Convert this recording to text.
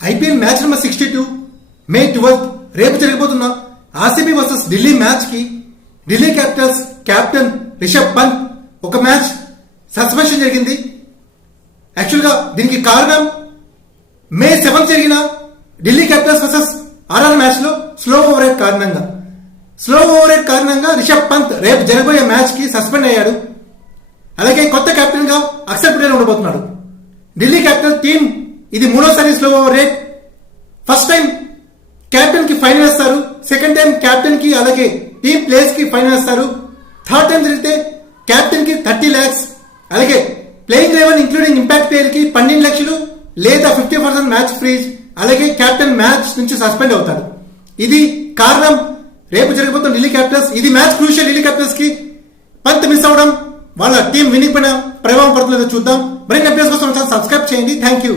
IPL match number 62 మే 12 రేపు జరగబోతున్న RCB versus Delhi match కి ఢిల్లీ క్యాపిటల్స్ కెప్టెన్ రిషబ్ పంత్ ఒక మ్యాచ్ సస్పెన్షన్ జరిగింది. యాక్చువల్ గా దీనికి కారణం మే 7 జరిగిన Delhi Capitals versus RR match లో స్లో ఓవర్ రేట్ కారణంగా రిషబ్ పంత్ రేపు జరగబోయే మ్యాచ్ కి సస్పెండ్ అయ్యాడు. అలాగే కొత్త కెప్టెన్ గా అక్షర్ పటేల్ ఉండబోతున్నాడు. ఢిల్లీ క్యాపిటల్ టీం ఇది మూడోసారి slow over rate. First time captain కి ఫైన్ వేస్తారు, సెకండ్ టైం కెప్టెన్ కి అలాగే టీం ప్లేయర్స్ కి ఫైన్ వేస్తారు, థర్డ్ టైం జరిగితే కెప్టెన్ కి 30 lakhs, అలాగే ప్లేయింగ్ 11 ఇంక్లూడింగ్ ఇంపాక్ట్ ప్లేయర్ కి 12 lakhs లేదా 50% మ్యాచ్ ఫ్రీజ్, అలాగే కెప్టెన్ మ్యాచ్ నుంచి సస్పెండ్ అవుతాడు. ఇది కారణం రేపు జరగబోతున్న ఢిల్లీ క్యాపిటల్స్. ఇది మ్యాచ్ క్రూషియల్ ఢిల్లీ క్యాపిటల్స్ కి. పంత్ మిస్ అవడం వాళ్ళ టీం వినింగ్ పైన ప్రభావం పడుతుందో చూద్దాం. మరిన్ని అప్డేట్స్ కోసం సబ్స్క్రైబ్ చేయండి. Thank you.